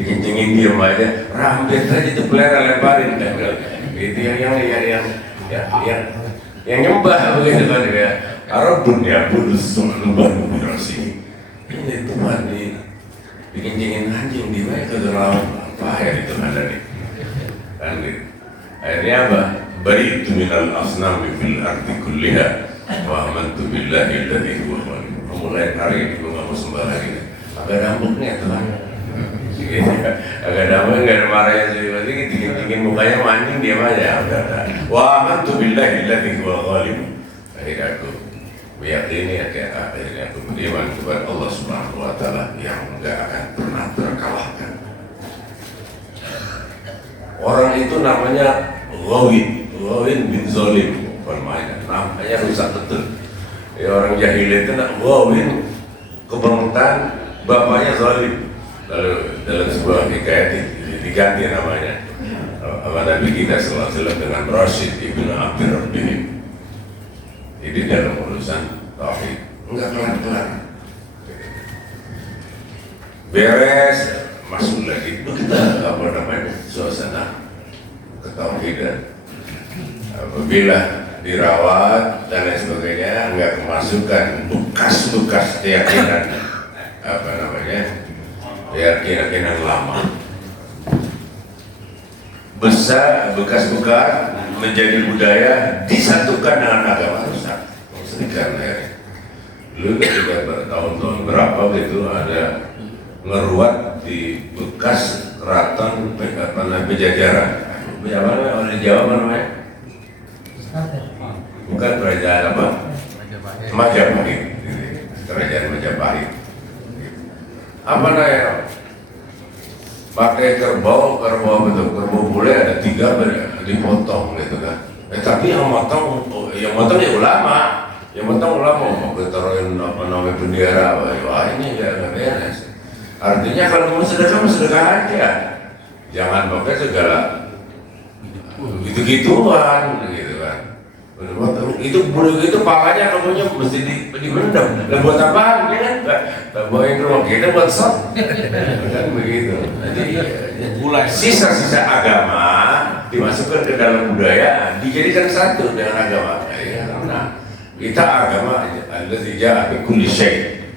dikencengin diem aja, rambut aja itu pelera lebarin kan, gitu yang ya, yang nyembah begitu kan ya. Arabun ya budus su'nuban berasi. Ini Tuhan bikin dingin anjing di mana ke laut apa ya itu ada nih kan gitu. Akhirnya apa? Baritu minal asnami fil ardi kulliha wa amantu billahi alladhi huwa khaliq. Mulai hari ini gue gak mau sembah lagi. Agak dampaknya Tuhan. Agak dampaknya gak ada marahnya sih. Berarti dingin mukanya mancing diam aja. Wa amantu billahi alladhi huwa khaliq. Akhirnya aku meyakini akhirnya aku beriman kepada Allah Subhanahu wa Ta'ala yang enggak akan pernah terkalahkan. Orang itu namanya Ghawin bin Zalim, permainan namanya rusak betul. Ya, orang jahiliyah itu Ghawin kebangetan, bapaknya Zalim. Lalu dalam sebuah hikayat diganti namanya sama Nabi kita sallallahu alaihi wasallam dengan Rashid ibn Abdul Rabbihim. Jadi dalam urusan tauhid enggak kelar-kelar. Beres masuk lagi kita apa namanya suasana ketauhidan. Apabila dirawat dan lain sebagainya enggak kemasukan bekas-bekas keyakinan apa namanya keyakinan lama. Bekas-bekas menjadi budaya disatukan dengan agama rusak. Karena lu ketika bertahun-tahun berapa gitu ada ngeruat di bekas keraton Pajajaran. Orang Jawa namanya? Bukan kerajaan apa? Majapahit. Kerajaan Majapahit. Apa namanya? Pakai kerbau betul, kerbau bule ada 3 dipotong gitu kan. Tapi yang motong ya ulama. Yang motong ulama mau ketaruhin apa namanya bendera, wah ini nggak beres. Artinya kalau mau sedekah aja, jangan pakai segala gitu-gituan gitu kan. Itu begitu palanya kamunya mesti dimendam. Dan buat apaan ya kan? Bawain ke rumah kita buat sok kan begitu. Jadi sisa-sisa agama dimasukkan ke dalam budaya, dijadikan satu dengan agama. Karena kita agama allazi ja'a bi kulli syai'.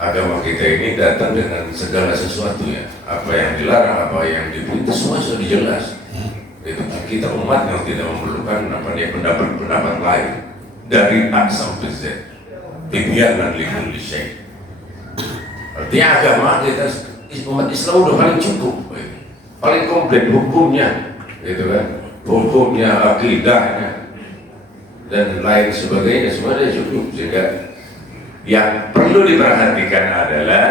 Agama kita ini datang dengan segala sesuatu ya. Apa yang dilarang, apa yang diperintah semua sudah dijelas. Itu kita umat yang tidak memerlukan pendapat lain dari A sampai Z. Tibyanan li kulli syai'. Artinya agama kita umat Islam udah paling cukup, paling komplit hukumnya, gitu kan? Hukumnya, akidahnya dan lain sebagainya semuanya cukup. Sehingga yang perlu diperhatikan adalah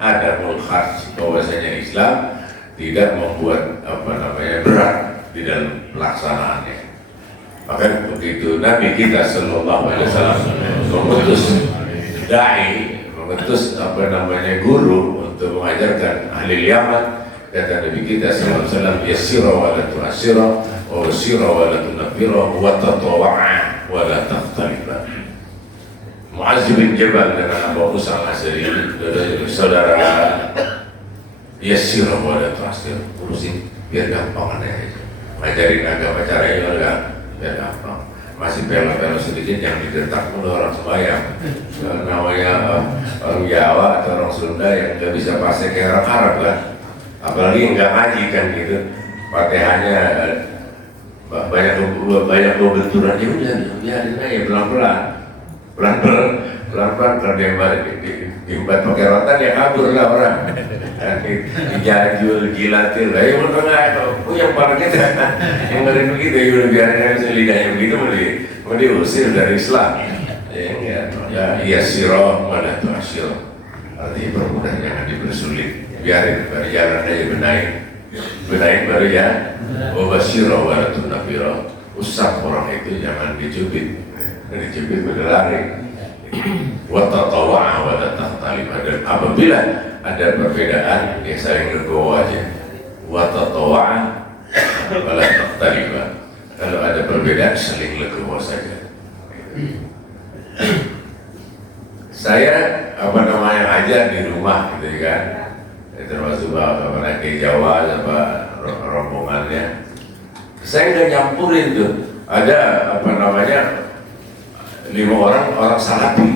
ada khas bahwasanya Islam tidak membuat apa namanya berat di dalam pelaksanaannya. Maka begitu Nabi kita sallallahu alaihi wasallam mengutus apa namanya guru untuk mengajarkan ahli Yaman, kata Nabi kita sallallahu alaihi wasallam yassira wa la tu'assira wa usira wa la tunaffira wa tatawwa'a wa la takhtalifa. Mu'adz bin Jabal dengan Abu Musa al-Asy'ari saudara yassira wa la tu'assira, urusin biar gampang aja. Ngajarin agama caranya juga biar gampang. Masih pelo-pelo sedikit yang digertak mulu orang sembahyang. Namanya orang Jawa atau orang Sunda yang nggak bisa pasai kayak orang Arab kan. Apalagi nggak ngaji kan gitu. Fatihahnya banyak benturan ya udah biarin aja pelan-pelan kalau dia diembat pakai rotan ya kabur lah orang. Dijajul, jilatil, ya udah nggak yang paling kita yang ngeri begitu ya udah biarin aja lidahnya begitu mau diusir dari Islam. Ya sirah mana tuh asyir. Artinya permudah jangan dipersulit. Biarin berjalan aja benain baru ya. Wabashirah walatun nafirah. Usap orang itu jangan dicubit berlari. Watatawa'a walatahtalib. Dan apabila ada perbedaan ya saling legowo aja. Watatawa'a walatahtalib. Kalau ada perbedaan saling legowo saja. Saya apa namanya aja di rumah gitu kan, termasuk bapak ke Jawa apa rombongannya, saya nggak nyampurin tuh ada apa namanya 5 orang Salafi.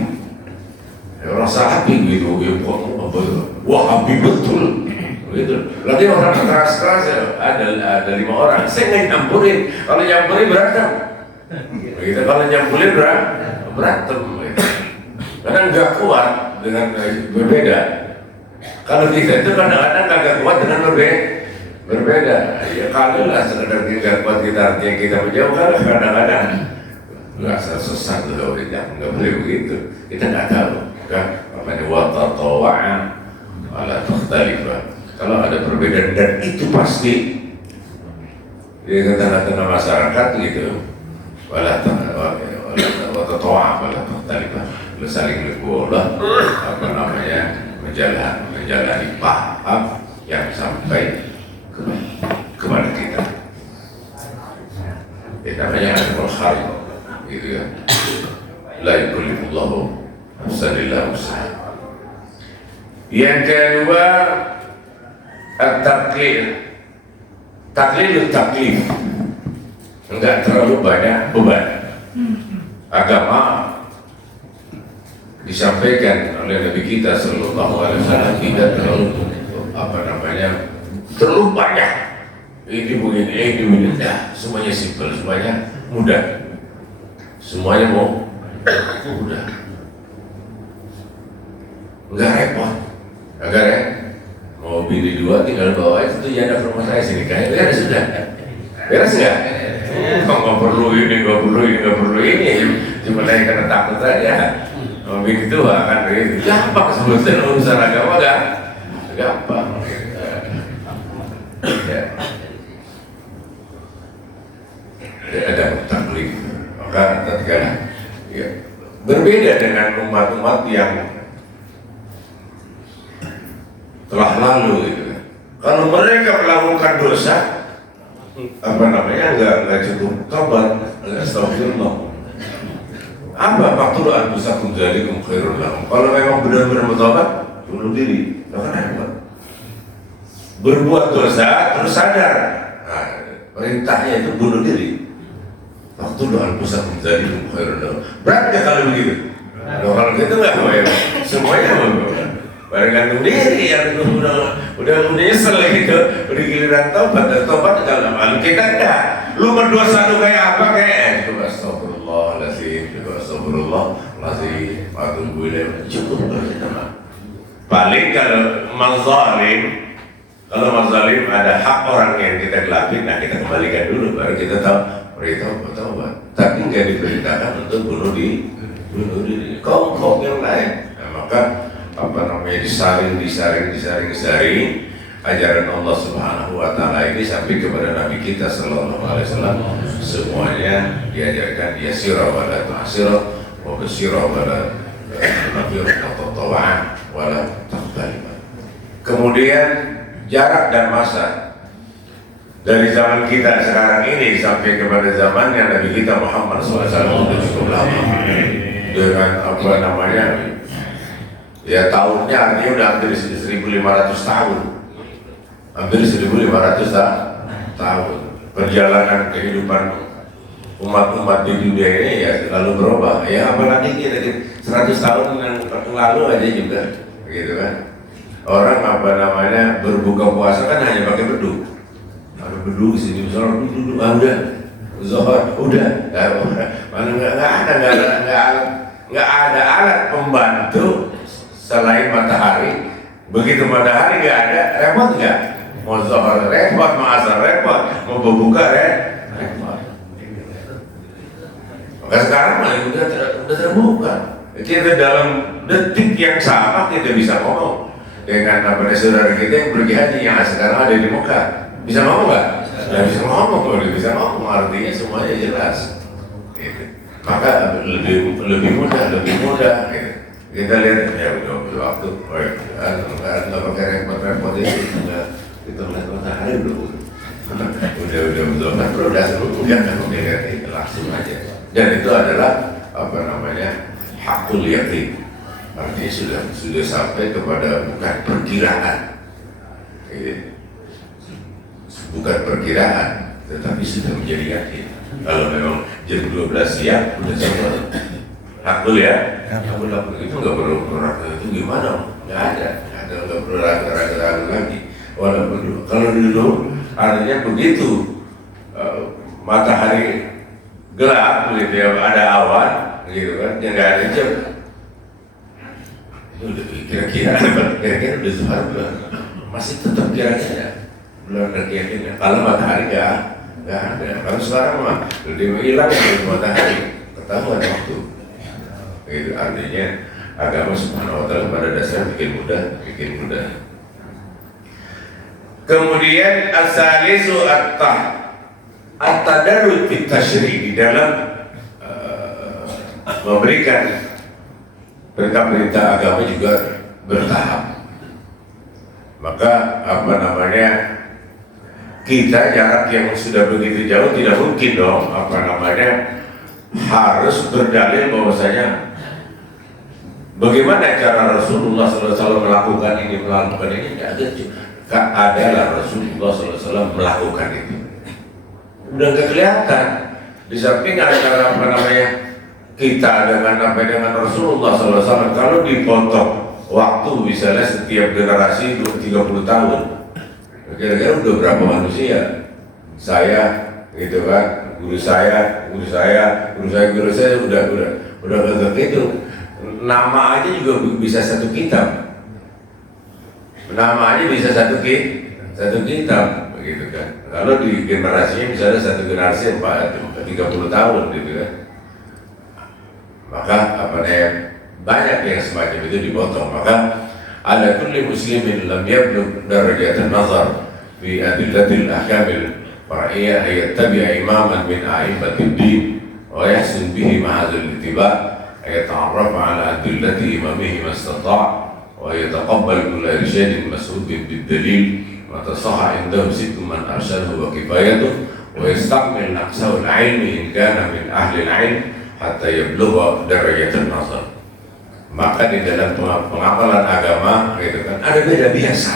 Orang Salafi gitu, wah Habib betul. Gitu. Lagi orang keras-keras ada 5 orang. Saya nggak nyampurin. Kalau nyampurin berantem. Begitu. Kalau nyampurin berantem. Gitu. Karena nggak kuat dengan berbeda. Kalau kita itu kadang-kadang nggak kuat dengan berbeda. Ya kalau lah sekedar tidak kuat kita artinya kita menjauhkan. Kadang-kadang nggak sesat loh. Nggak boleh begitu. Kita nggak tahu. Kan? Namanya watatawa'an ala takhtalifah. Kalau ada perbedaan dan itu pasti di tengah-tengah masyarakat gitu, wala tatatawa'an wala takhtalifah, saling berbola apa namanya menjalani paham yang sampai kepada kita. Itu namanya al-khari gitu ya. La yukallifullahu nafsan illa wus'aha. Yang kedua at-taqlid. Taklif enggak terlalu banyak beban. Agama disampaikan oleh Nabi kita sallallahu alaihi wasallam tidak terlalu terlalu banyak. Ini begini, ini mudah. Semuanya simpel, semuanya mudah. Semuanya mudah. Enggak repot. Mau bini 2 tinggal bawa itu tuh janda ke rumah saya sini kayaknya beres sudah. Beres nggak? Nggak perlu ini, cuma naik karena takut saja. Mau bini 2 kan begitu. Gampang sebetulnya urusan agama kan? Gampang. Ya. Ada taklif. Maka tatkala ya, berbeda dengan umat-umat yang telah lalu gitu. Kalau mereka melakukan dosa nggak cukup tobat, astagfirullah. Apa faktor anfusakum dzalikum khairul lakum. Kalau memang benar-benar bertobat, bunuh diri. Berbuat dosa terus sadar. Nah, perintahnya itu bunuh diri. Faktor anfusakum dzalikum khairul lakum. Berat nggak kalau begitu? Kalau gitu nggak semuanya bergantung diri yang udah nyesel gitu, udah giliran tobat dalam malu kita enggak. Lu berdosa lu kayak apa kayak astagfirullahaladzim, atubu ilaih, cukup berdosa. Paling kalau mazalim ada hak orang yang kita gelapin, nah kita kembalikan dulu baru kita tahu bertobat. Tapi nggak diperintahkan untuk bunuh diri kaum yang lain. Nah, maka disaring ajaran Allah Subhanahu wa taala ini sampai kepada Nabi kita sallallahu alaihi wasallam, semuanya diajarkan yasira wa la tu'sira wa basyira wa la tatawa'an wa la takhtalifah. Kemudian jarak dan masa dari zaman kita sekarang ini sampai kepada zamannya Nabi kita Muhammad SAW itu cukup lama dengan ya tahunnya artinya udah hampir 1.500 tahun. Hampir 1.500 tahun. Perjalanan kehidupan umat-umat di dunia ini ya selalu berubah. Ya apalagi kita 100 tahun yang lalu aja juga gitu kan. Orang berbuka puasa kan hanya pakai beduk. Ada beduk di sini misalnya duduk udah. Zuhur udah. Mana nggak ada alat pembantu selain matahari. Begitu matahari nggak ada, repot nggak? Mau zuhur repot, mau asar repot, mau berbuka repot. Maka sekarang malah udah terbuka. Kita dalam detik yang sama kita bisa ngomong dengan saudara kita yang pergi haji yang sekarang ada di Mekah. Bisa ngomong nggak? Nggak bisa ngomong. Kalau dia bisa ngomong artinya semuanya jelas. Gitu. Maka lebih mudah. Gitu. Kita lihat ya udah waktu, nggak pakai repot-repot itu, kita lihat matahari udah lihat langsung aja. Dan itu adalah hakul yakin, artinya sudah sampai kepada bukan perkiraan, bukan perkiraan, tetapi sudah menjadi yakin. Kalau memang jam 12 siang udah semua hakul ya. Hakul itu nggak perlu ragu itu gimana? Nggak perlu ragu lagi. Walaupun kalau dulu artinya begitu matahari gelap gitu ya, ada awan gitu kan, yang nggak ada jam. Udah kira-kira udah zuhur belum? Masih tetap kira-kira belum terkira. Kalau matahari nggak ada. Kalau sekarang mah udah hilang dari matahari, ketahuan waktu. Itu artinya agama subhanahu wa ta'ala pada dasarnya bikin mudah. Kemudian asalisu at-tadarruj fit tasyri' di dalam memberikan perintah-perintah agama juga bertahap. Maka kita jarak yang sudah begitu jauh tidak mungkin dong harus berdalil bahwasanya bagaimana cara Rasulullah SAW melakukan ini adalah Rasulullah SAW melakukan itu. Udah nggak kelihatan. Di samping antara kita dengan Rasulullah SAW, kalau dipotong waktu misalnya setiap generasi 30 tahun, kira-kira udah berapa manusia? Saya, gitu kan, guru saya udah gitu. Nama aja juga bisa satu kitab. Nama aja bisa satu kitab, begitu kan. Kalau di generasinya misalnya satu generasi 30 tahun, gitu kan. Maka banyak yang semacam itu dipotong. Maka ala kulli muslimin lam yablugh darajatan nazar fi adillatil ahkamil far'iyyah yattabi'a imaman min a'immatid din wa yahsin bihi ma'azil ittiba' yata'arraf ala adillati imamihi mastata' wa yataqabbal kulla irsyadin mas'udin bid-dalil wa tasahha indahu sittu man arsyadahu wa kifayatuh wa yastakmil naqsahul ilmi in kana min ahli al-ilm hatta yablugha darajatan nazar. Maka di dalam pengapalan agama gitu kan ada beda biasa.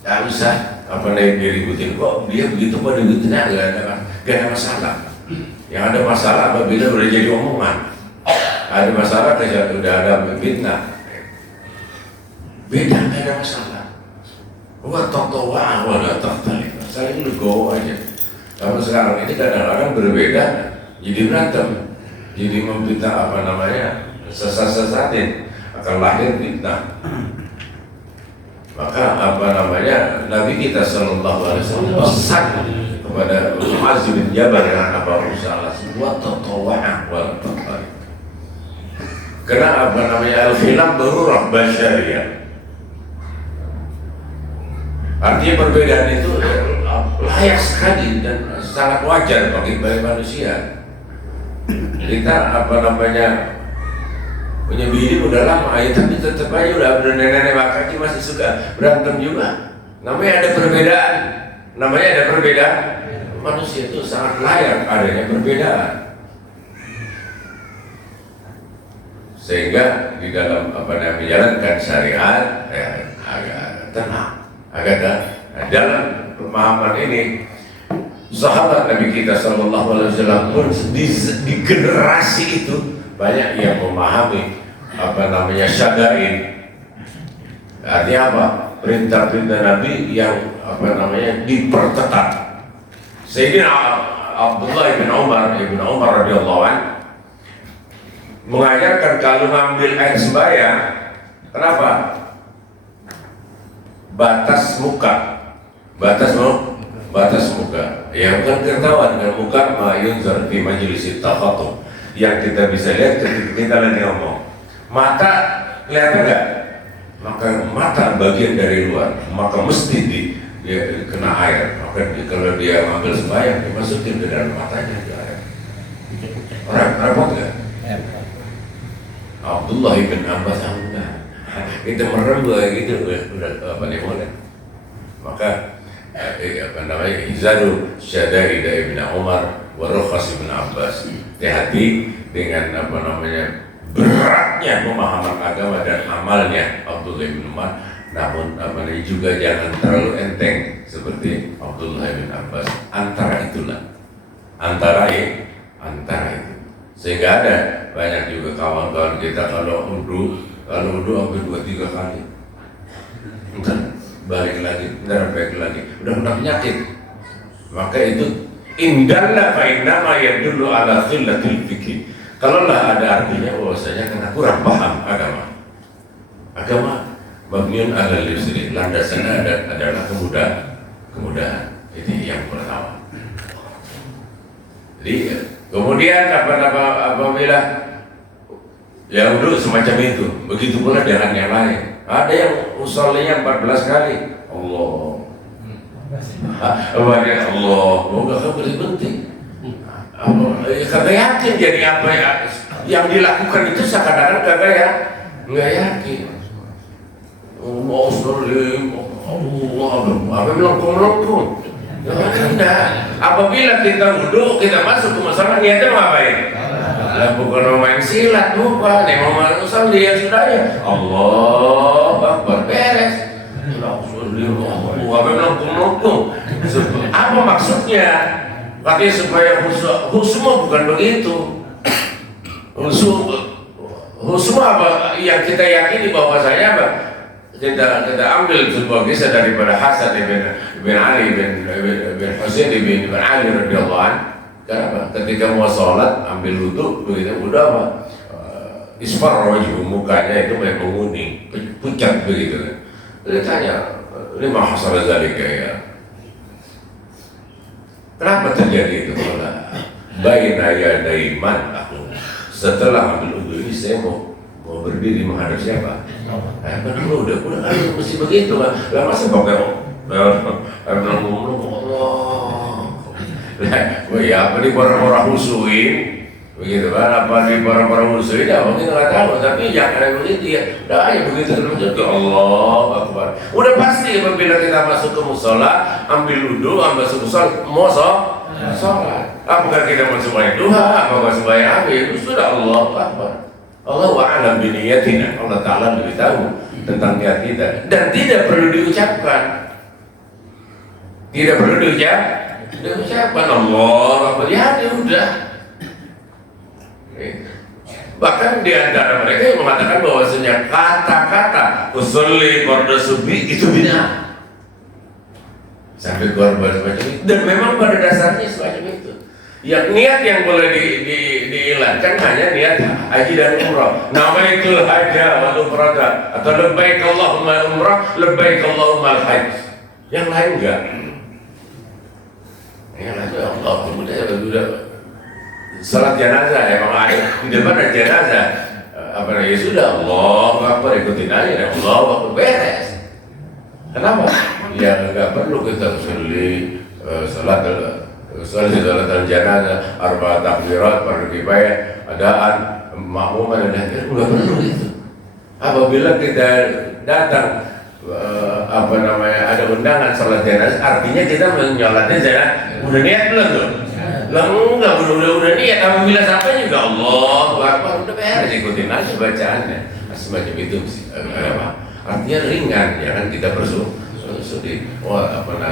Tidak usah diributin kok dia begitu pada begitu, nggak ada masalah. Yang ada masalah apabila udah jadi omongan. Ada masalah kalau udah ada fitnah. Beda, nggak ada masalah. Wah wala tahtali. Saling legowo aja. Kalau sekarang ini kadang-kadang berbeda, jadi berantem, jadi memfitnah sesat-sesatin, akan lahir fitnah. Maka Nabi kita sallallahu alaihi wasallam pesan kepada Mu'adz bin Jabal dan Abu Musa al-Asy'ari tatawwa'an wa tatawwa'an. Karena al-khilaf darurah basyariyah. Artinya perbedaan itu layak sekali dan sangat wajar bagi manusia. Kita punya bini udah lama, tapi tetap aja udah nenek-nenek makanya masih suka berantem juga. Namanya ada perbedaan. Manusia itu sangat layak adanya perbedaan. Sehingga di dalam menjalankan syariat agak tenang, dalam pemahaman ini sahabat Nabi kita sallallahu alaihi wasallam pun di generasi itu banyak yang memahami syadain. Artinya apa? Perintah-perintah Nabi yang diperketat. Sayyidina Abdullah bin Umar radhiyallahu anhu mengajarkan kalau ngambil air sembahyang, kenapa? Batas muka. Ya bukan ketahuan dengan muka ma'yunzar di majelis takhatum. Yang kita bisa lihat ketika kita lagi ngomong. Mata kelihatan nggak? Maka mata bagian dari luar, maka mesti dia kena air. Maka kalau dia ngambil sembahyang, dimasukin ke dalam matanya di air. Repot nggak? Abdullah bin Abbas itu merem gitu, udah boleh. Maka Izadu Syadaid Ibn Umar wa Rukhas Ibn Abbas. Hati-hati dengan beratnya pemahaman agama dan amalnya Abdullah bin Umar, namun juga jangan terlalu enteng seperti Abdullah bin Abbas. Antara itulah antara itu. Sehingga ada banyak juga kawan-kawan kita kalau wudu hampir 2-3 kali. Entar balik lagi, entar balik lagi, udah penyakit. Maka itu indalla fa innama yadullu ala khillatil fikih. Kalau lah ada artinya bahwasanya karena kurang paham agama. Agama mabniun ala yusri, landasannya adalah kemudahan. Itu yang pertama. Jadi kemudian apabila ya udah semacam itu, begitu pula dengan yang lain. Ada yang usolnya 14 kali. Allah. Banyak Allah. Enggak berhenti. Kagak yakin jadi apa ya yang dilakukan itu seakan-akan kagak ya, nggak yakin. Allah Subhanahu apa melengkung. Tidak. Apabila kita wudhu, kita masuk ke masalah niatnya ngapain? Lah bukan mau main silat, bukan. Nih mau masuk dia sudah ya. Allah Akbar, beres. Apa melengkung? Apa maksudnya? Katanya supaya khusyuk bukan begitu. Khusyuk apa? Yang kita yakini bahwasanya apa? Kita ambil sebuah kisah daripada Hasan bin Ali bin Husain bin Ali radhiyallahu anhu. Kenapa? Ketika mau sholat ambil wudu, begitu wudu apa? Isfar wajhu, mukanya itu menguning, pucat begitu. Dia tanya, ini mahasal zalika ya. Kenapa terjadi itu? Baina yaday man aku. Setelah ambil wudu ini saya mau berdiri menghadap siapa? Kan udah mesti begitu kan. Lah masa pakai ya apa di para husuin begitu kan, apa di para husuin ya mungkin nggak tahu, tapi jangan begitu ya. Dah ya begitu terus ya Allah Akbar. Udah pasti apabila kita masuk ke musola, ambil wudu, masuk musola, mau sholat. Apakah kita mau sembahyang duha, apakah sembahyang apa itu sudah Allah Akbar. Allah wa'alam biniyatina, Allah Ta'ala lebih tahu tentang niat kita. Dan tidak perlu diucapkan. Tidak perlu diucapkan Allah Akbar, ya udah. Bahkan di antara mereka yang mengatakan bahwasanya kata-kata usolli fardu subhi itu bid'ah. Sampai korban semacam itu. Dan memang pada dasarnya semacam itu. Yang niat yang boleh dihilangkan hanya niat haji dan umrah. Nawaitul hajja wal umrah atau labbaik Allahumma umrah, labbaik Allahumma hajj. Yang lain enggak. Yang lain Allah sudah salat jenazah emang ada di depan ada jenazah. Apa ya sudah Allah Akbar, ikutin aja Allah Akbar, beres. Kenapa? Ya enggak perlu kita salat jenazah, arba takbirat, fardu kifayah, adaan, makmuman dan akhir, enggak perlu itu. Apabila kita datang ada undangan salat jenazah, artinya kita menyolatnya jenazah. Udah niat belum tuh? Enggak, udah niat. Apabila sampai juga Allah Akbar, udah beres, ikutin aja bacaannya. Semacam itu artinya ringan, jangan kita bersedih.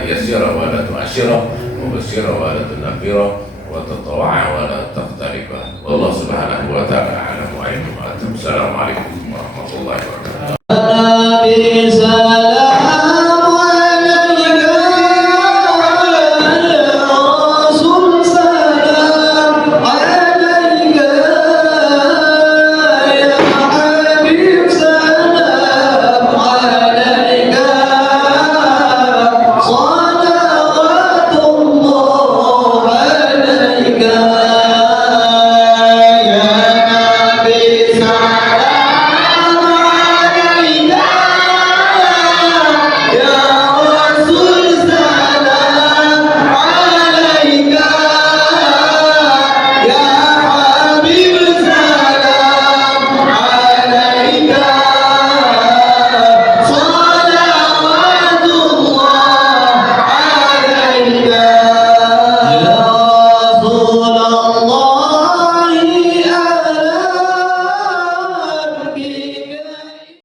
Yassira wa la tu'asyira, wa basyira wa la tunafira, wa tatawwa'a wa la taqtarifa. Wallahu subhanahu wa ta'ala a'lamu wa a'lam. Assalamualaikum.